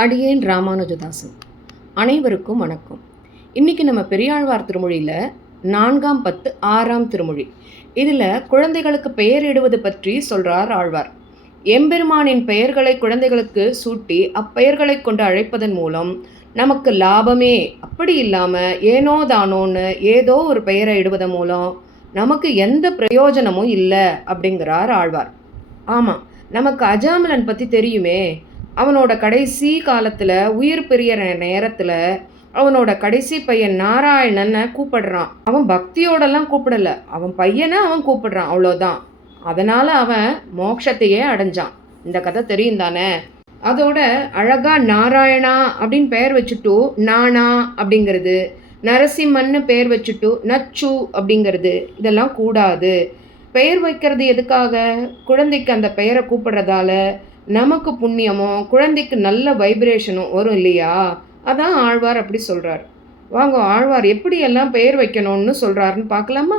அடியேன் ராமானுஜதாசன். அனைவருக்கும் வணக்கம். இன்றைக்கி நம்ம பெரியாழ்வார் திருமொழியில் 4ஆம் பத்து 6ஆம் திருமொழி. இதில் குழந்தைகளுக்கு பெயரிடுவது பற்றி சொல்கிறார் ஆழ்வார். எம்பெருமானின் பெயர்களை குழந்தைகளுக்கு சூட்டி அப்பெயர்களை கொண்டு அழைப்பதன் மூலம் நமக்கு லாபமே, அப்படி இல்லாமல் ஏனோ தானோன்னு ஏதோ ஒரு பெயரை இடுவதன் மூலம் நமக்கு எந்த பிரயோஜனமும் இல்லை அப்படிங்கிறார் ஆழ்வார். ஆமாம், நமக்கு அஜாமலன் பற்றி தெரியுமே. அவனோட கடைசி காலத்தில் உயிர் பிரியற நேரத்தில் அவனோட கடைசி பையன் நாராயணனை கூப்பிடுறான். அவன் பக்தியோடலாம் கூப்பிடலை, அவன் பையனை அவன் கூப்பிடுறான், அவ்வளோதான். அதனால் அவன் மோட்சத்தையே அடைஞ்சான். இந்த கதை தெரியும் தானே. அதோட அழகாக நாராயணா அப்படின்னு பெயர் வச்சுட்டு நானா அப்படிங்கிறது, நரசிம்மன்னு பெயர் வச்சுட்டு நச்சு அப்படிங்கிறது இதெல்லாம் கூடாது. பெயர் வைக்கிறது எதுக்காக? குழந்தைக்கு அந்த பெயரை கூப்பிடுறதால நமக்கு புண்ணியமும் குழந்தைக்கு நல்ல வைப்ரேஷனும் வரும் இல்லையா? அதான் ஆழ்வார் அப்படி சொல்கிறார். வாங்க, ஆழ்வார் எப்படியெல்லாம் பெயர் வைக்கணும்னு சொல்கிறாருன்னு பார்க்கலாமா?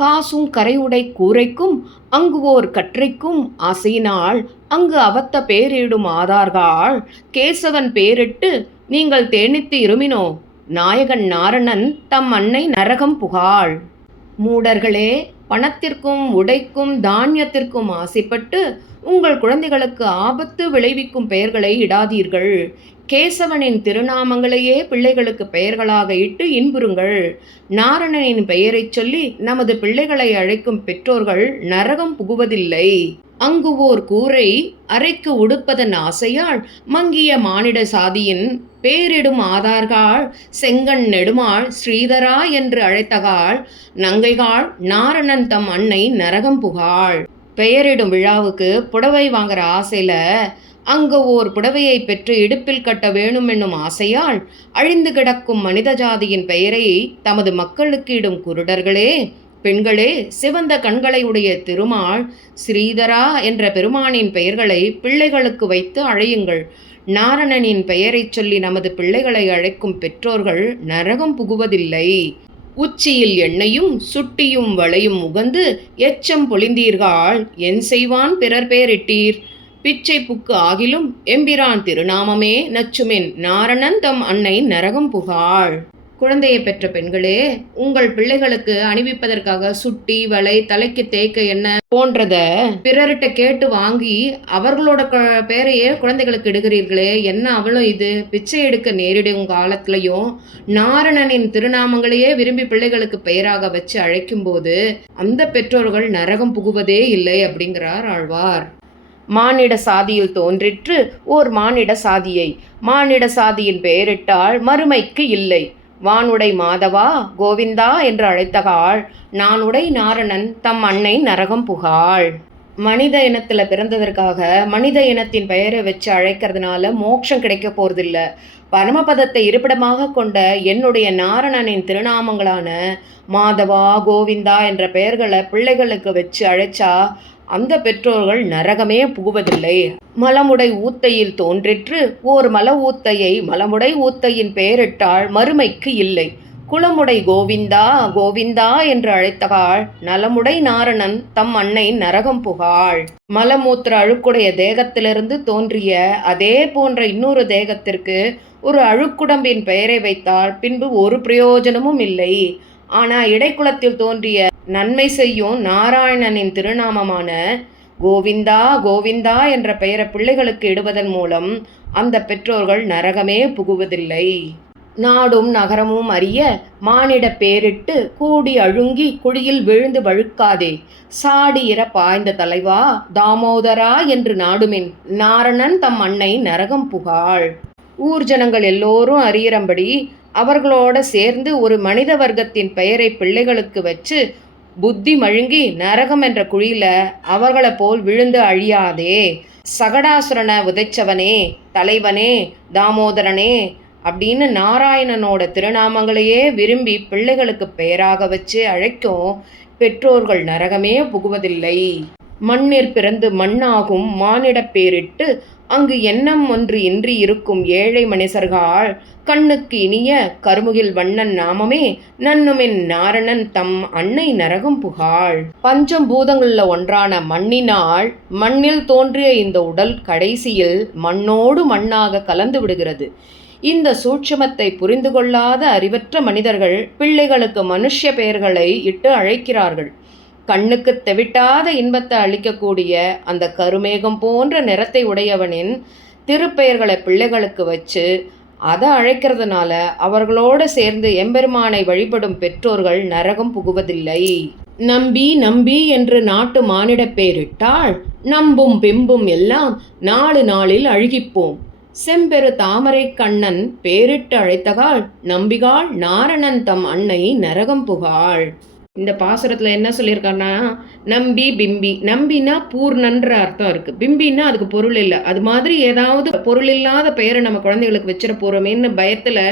காசும் கரையுடை கூரைக்கும் அங்குவோர் கற்றைக்கும் ஆசையினால் அங்கு அவத்த பேரிடும் ஆதார்கள் கேசவன் பேரிட்டு நீங்கள் தேனித்து இருமினோ நாயகன் நாரணன் தம் அன்னை நரகம் புகாள். மூடர்களே, பணத்திற்கும் உடைக்கும் தானியத்திற்கும் ஆசைப்பட்டு உங்கள் குழந்தைகளுக்கு ஆபத்து விளைவிக்கும் பெயர்களை இடாதீர்கள். கேசவனின் திருநாமங்களையே பிள்ளைகளுக்கு பெயர்களாக இட்டு இன்புறுங்கள். நாரணனின் பெயரை சொல்லி நமது பிள்ளைகளை அழைக்கும் பெற்றோர்கள் நரகம் புகுவதில்லை. அங்குவோர் கூரை அறைக்கு உடுப்பதன் ஆசையால் மங்கிய மானிட சாதியின் பேரிடும் ஆதார்கள் செங்கண் நெடுமாள் ஸ்ரீதரா என்று அழைத்தகாள் நங்கைகாள் நாரணன் தம் அன்னை நரகம் புகாள். பெயரிடும் விழாவுக்கு புடவை வாங்குற ஆசையில் அங்கு ஓர் புடவையை பெற்று இடுப்பில் கட்ட வேணும் என்னும் ஆசையால் அழிந்து கிடக்கும் மனித ஜாதியின் பெயரை தமது மக்களுக்கு இடும் குருடர்களே, பெண்களே, சிவந்த கண்களை உடைய திருமால் ஸ்ரீதரா என்ற பெருமானின் பெயர்களை பிள்ளைகளுக்கு வைத்து அழையுங்கள். நாரணனின் பெயரை சொல்லி நமது பிள்ளைகளை அழைக்கும் பெற்றோர்கள் நரகம் புகுவதில்லை. உச்சியில் எண்ணெயும் சுட்டியும் வளையும் உகந்து எச்சம் பொழிந்தீர்கள் என் செய்வான் பிறர் பேரிட்டீர். பிச்சை புக்கு ஆகிலும் எம்பிரான் திருநாமமே நச்சுமென் நாரணன் தம் அன்னை நரகம் புகாள். குழந்தையை பெற்ற பெண்களே, உங்கள் பிள்ளைகளுக்கு அணிவிப்பதற்காக சுட்டி வளை தலைக்கு தேய்க்க என்ன போன்றத பிறர்கிட்ட கேட்டு வாங்கி அவர்களோட பேரையே குழந்தைகளுக்கு இடுகிறீர்களே, என்ன அவளும் இது? பிச்சை எடுக்க நேரிடும் காலத்திலையும் நாரணனின் திருநாமங்களையே விரும்பி பிள்ளைகளுக்கு பெயராக வச்சு அழைக்கும் போது அந்த பெற்றோர்கள் நரகம் புகுவதே இல்லை அப்படிங்கிறார் ஆழ்வார். மானிட சாதியில் தோன்றிற்று ஓர் மானிட சாதியை மானிட சாதியின் பெயரிட்டால் மறுமைக்கு இல்லை. வானுடை மாதவா கோவிந்தா என்று அழைத்தகாள் நானுடை நாரணன் தம் அன்னை நரகம் புகாள். மனித இனத்தில் பிறந்ததற்காக மனித இனத்தின் பெயரை வச்சு அழைக்கிறதுனால மோட்சம் கிடைக்க போகிறதில்ல. பரமபதத்தை இருப்பிடமாக கொண்ட என்னுடைய நாரணனின் திருநாமங்களான மாதவா கோவிந்தா என்ற பெயர்களை பிள்ளைகளுக்கு வச்சு அழைச்சா அந்த பெற்றோர்கள் நரகமே புகுவதில்லை. மலமுடை ஊத்தையில் தோன்றிற்று ஓர் மல ஊத்தையை மலமுடை ஊத்தையின் பெயரிட்டால் மறுமைக்கு இல்லை. குளமுடை கோவிந்தா கோவிந்தா என்று அழைத்தகாள் நலமுடை நாரணன் தம் அன்னை நரகம் புகாள். மலமூத்திர அழுக்குடைய தேகத்திலிருந்து தோன்றிய அதே போன்ற இன்னொரு தேகத்திற்கு ஒரு அழுக்குடம்பின் பெயரை வைத்தால் பின்பு ஒரு பிரயோஜனமும் இல்லை. ஆனால் இடைக்குளத்தில் தோன்றிய நன்மை செய்யும் நாராயணனின் திருநாமமான கோவிந்தா கோவிந்தா என்ற பெயரை பிள்ளைகளுக்கு இடுவதன் மூலம் அந்த பெற்றோர்கள் நரகமே புகுவதில்லை. நாடும் நகரமும் அறிய மானிட பேரிட்டு கூடி அழுங்கி குழியில் விழுந்து வழுக்காதே. சாடி இற பாய்ந்த தலைவா தாமோதரா என்று நாடுமின் நாரணன் தம் அன்னை நரகம் புகாள். ஊர் ஜனங்கள் எல்லோரும் அறியறபடி அவர்களோட சேர்ந்து ஒரு மனித வர்க்கத்தின் பெயரை பிள்ளைகளுக்கு வச்சு புத்தி மழுங்கி நரகம் என்ற குழியில அவர்களை போல் விழுந்து அழியாதே. சகடாசுரனை உதைச்சவனே, தலைவனே, தாமோதரனே அப்படின்னு நாராயணனோட திருநாமங்களையே விரும்பி பிள்ளைகளுக்கு பெயராக வச்சு அழைக்கும் பெற்றோர்கள் நரகமே புகுவதில்லை. மண்ணிற் பிறந்து மண்ணாகும் மானிட பேரிட்டு அங்கு எண்ணம் ஒன்று இன்றி இருக்கும் ஏழை மனிதர்கள் கண்ணுக்கு இனிய கருமுகில் வண்ணன் நாமமே நன்னுமென் நாரணன் தம் அன்னை நரகம் புகாள். பஞ்சபூதங்களில் ஒன்றான மண்ணினால் மண்ணில் தோன்றிய இந்த உடல் கடைசியில் மண்ணோடு மண்ணாக கலந்து விடுகிறது. இந்த சூட்சுமத்தை புரிந்து கொள்ளாத அறிவற்ற மனிதர்கள் பிள்ளைகளுக்கு மனுஷ பெயர்களை இட்டு அழைக்கிறார்கள். கண்ணுக்கு தெவிட்டாத இன்பத்தை அளிக்கக்கூடிய அந்த கருமேகம் போன்ற நிறத்தை உடையவனின் திருப்பெயர்களை பிள்ளைகளுக்கு வச்சு அதை அழைக்கிறதுனால அவர்களோடு சேர்ந்து எம்பெருமானை வழிபடும் பெற்றோர்கள் நரகம் புகுவதில்லை. நம்பி நம்பி என்று நாட்டு மானிட பேரிட்டால் நம்பும் பிம்பும் எல்லாம் நாலு நாளில் அழுகிப்போம். செம்பெரு தாமரை கண்ணன் பேரிட்டு அழைத்தகால் நம்பிகாள் நாரணன் தம் அன்னை நரகம் புகாள். இந்த பாசுரத்தில் என்ன சொல்லியிருக்காருன்னா, நம்பி பிம்பி. நம்பினா பூர்ணன்ற அர்த்தம் இருக்குது, பிம்பின்னா அதுக்கு பொருள் இல்லை. அது மாதிரி ஏதாவது பொருள் இல்லாத பெயரை நம்ம குழந்தைகளுக்கு வச்சிட போகிறோமேன்னு பயத்தில்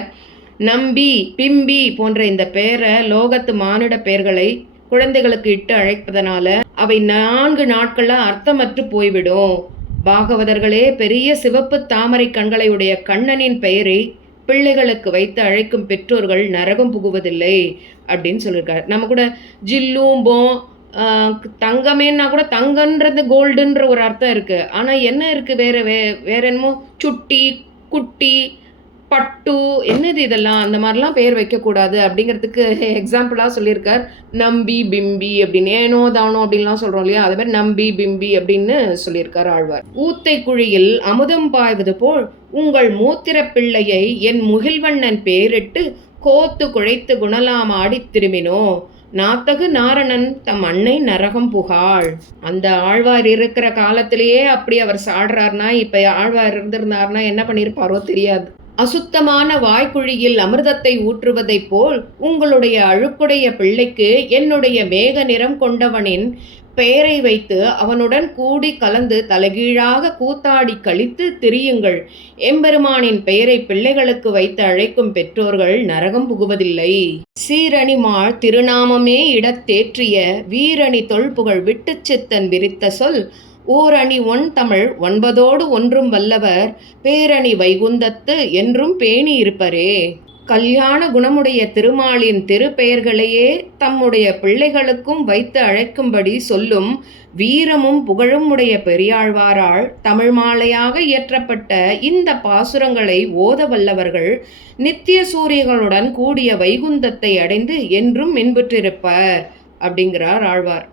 நம்பி பிம்பி போன்ற இந்த பெயரை லோகத்து மானிட பெயர்களை குழந்தைகளுக்கு இட்டு அழைப்பதனால அவை 4 நாட்களில் அர்த்தமற்று போய்விடும். பாகவதர்களே பெரிய சிவப்பு தாமரை கண்களை உடைய கண்ணனின் பெயரை பிள்ளைகளுக்கு வைத்து அழைக்கும் பெற்றோர்கள் நரகம் புகுவதில்லை அப்படின்னு சொல்லியிருக்காரு. நம்ம கூட ஜில்லூம்போம் தங்கமேன்னா கூட தங்கன்றது கோல்டுன்ற ஒரு அர்த்தம் இருக்குது. ஆனால் என்ன இருக்குது வேற என்னமோ சுட்டி குட்டி பட்டு என்னது இதெல்லாம், அந்த மாதிரிலாம் பெயர் வைக்கக்கூடாது அப்படிங்கிறதுக்கு எக்ஸாம்பிளாக சொல்லியிருக்கார். நம்பி பிம்பி அப்படின்னு ஏனோ தானோ அப்படின்லாம் சொல்கிறோம் இல்லையா, அது மாதிரி நம்பி பிம்பி அப்படின்னு சொல்லியிருக்கார் ஆழ்வார். ஊத்தை குழியில் அமுதம் பாய்வது போல் உங்கள் மூத்திர பிள்ளையை என் முகில்வண்ணன் பேரிட்டு கோத்து குழைத்து குணலாம் ஆடி திரும்பினோ நாத்தகு நாரணன் தம் அன்னை நரகம் புகாள். அந்த ஆழ்வார் இருக்கிற காலத்திலேயே அப்படி அவர் சாடுறாருனா இப்போ ஆழ்வார் இருந்திருந்தாருன்னா என்ன பண்ணியிருப்பாரோ தெரியாது. அசுத்தமான வாய்க்குழியில் அமிர்தத்தை ஊற்றுவதைப் போல் உங்களுடைய அழுக்குடைய பிள்ளைக்கு என்னுடைய மேக நிறம் கொண்டவனின் பெயரை வைத்து அவனுடன் கூடி கலந்து தலைகீழாக கூத்தாடி கழித்து திரியுங்கள். எம்பெருமானின் பெயரை பிள்ளைகளுக்கு வைத்து அழைக்கும் பெற்றோர்கள் நரகம் புகுவதில்லை. சீரணிமாள் திருநாமமே இடத்தேற்றிய வீரணி தொல்புகழ் விட்டு சித்தன் விரித்த சொல் ஓரணி ஒன் தமிழ் 9 ஒன்றும் வல்லவர் பேரணி வைகுந்தத்து என்றும் பேணி இருப்பரே. கல்யாண குணமுடைய திருமாலின் திருப்பெயர்களையே தம்முடைய பிள்ளைகளுக்கும் வைத்து அழைக்கும்படி சொல்லும் வீரமும் புகழும் உடைய பெரியாழ்வாரால் தமிழ் மாலையாக இயற்றப்பட்ட இந்த பாசுரங்களை ஓத வல்லவர்கள் நித்திய சூரியர்களுடன் கூடிய வைகுந்தத்தை அடைந்து என்றும் இன்புற்றிருப்பர் அப்படிங்கிறார் ஆழ்வார்.